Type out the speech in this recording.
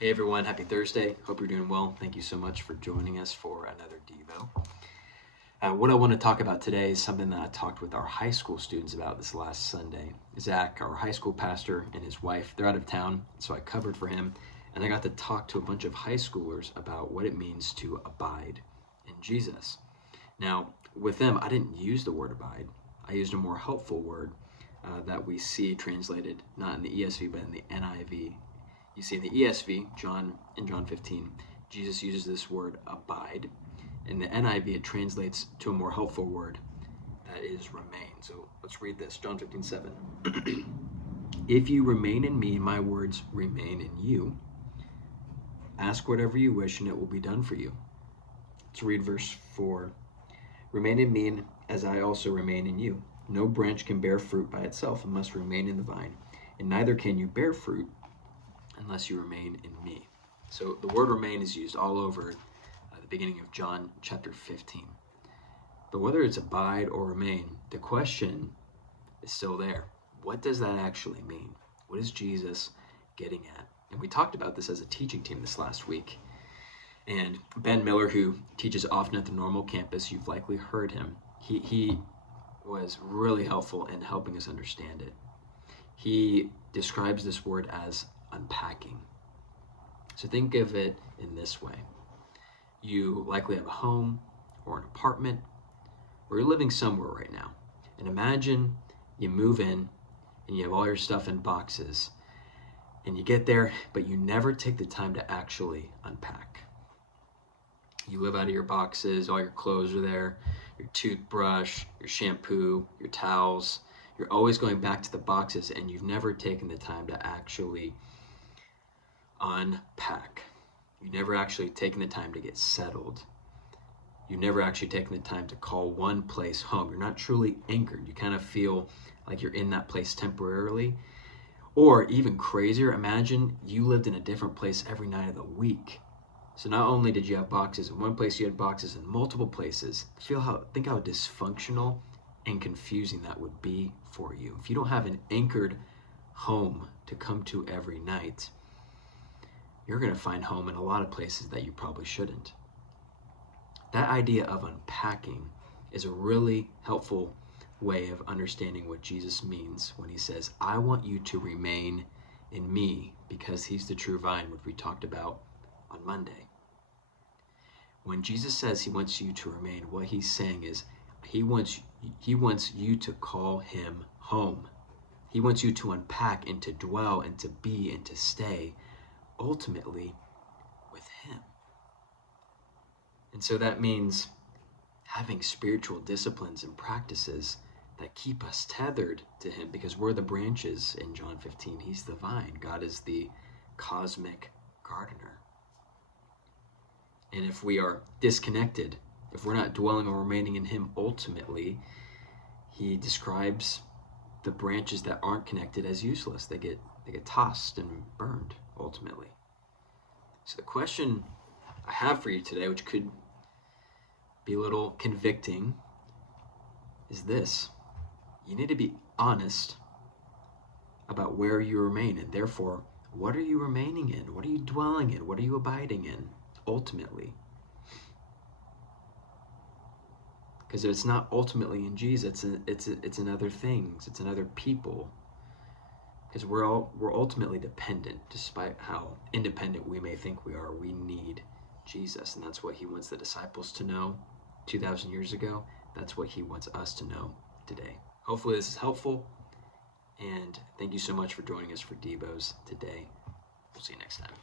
Hey everyone, happy Thursday. Hope you're doing well. Thank you so much for joining us for another Devo. What I want to talk about today is something that I talked with our high school students about this last Sunday. Zach, our high school pastor, and his wife, they're out of town, so I covered for him, and I got to talk to a bunch of high schoolers about what it means to abide in Jesus. Now, with them, I didn't use the word abide. I used a more helpful word that we see translated not in the ESV but in the NIV. You see in the ESV, in John 15, Jesus uses this word abide. In the NIV, it translates to a more helpful word that is remain. So let's read this, John 15:7. If you remain in me, my words remain in you. Ask whatever you wish and it will be done for you. Let's read verse 4. Remain in me as I also remain in you. No branch can bear fruit by itself, it must remain in the vine. And neither can you bear fruit unless you remain in me. So the word remain is used all over the beginning of John chapter 15. But whether it's abide or remain, the question is still there. What does that actually mean? What is Jesus getting at? And we talked about this as a teaching team this last week. And Ben Miller, who teaches often at the Normal campus, you've likely heard him. He was really helpful in helping us understand it. He describes this word as unpacking. So think of it in this way. You likely have a home or an apartment, or you're living somewhere right now. And imagine you move in and you have all your stuff in boxes, and you get there, but you never take the time to actually unpack. You live out of your boxes, all your clothes are there, your toothbrush, your shampoo, your towels. You're always going back to the boxes, and you've never taken the time to actually unpack. You've never actually taken the time to get settled. You've never actually taken the time to call one place home. You're not truly anchored. You kind of feel like you're in that place temporarily. Or even crazier, imagine you lived in a different place every night of the week. So not only did you have boxes in one place, you had boxes in multiple places. Think how dysfunctional and confusing that would be for you. If you don't have an anchored home to come to every night, you're going to find home in a lot of places that you probably shouldn't. That idea of unpacking is a really helpful way of understanding what Jesus means when he says, I want you to remain in me because he's the true vine, which we talked about on Monday. When Jesus says he wants you to remain, what he's saying is he wants you to call him home. He wants you to unpack and to dwell and to be and to stay ultimately with him. And so that means having spiritual disciplines and practices that keep us tethered to him, because we're the branches in John 15. He's the vine. God is the cosmic gardener. And if we are disconnected, if we're not dwelling or remaining in him ultimately, he describes the branches that aren't connected as useless. They get tossed and burned ultimately. So the question I have for you today, which could be a little convicting, is this. You need to be honest about where you remain, and therefore, what are you remaining in? What are you dwelling in? What are you abiding in ultimately? Because if it's not ultimately in Jesus, it's in other things, it's in other people. Because we're ultimately dependent, despite how independent we may think we are. We need Jesus, and that's what he wants the disciples to know 2,000 years ago. That's what he wants us to know today. Hopefully this is helpful, and thank you so much for joining us for Devos today. We'll see you next time.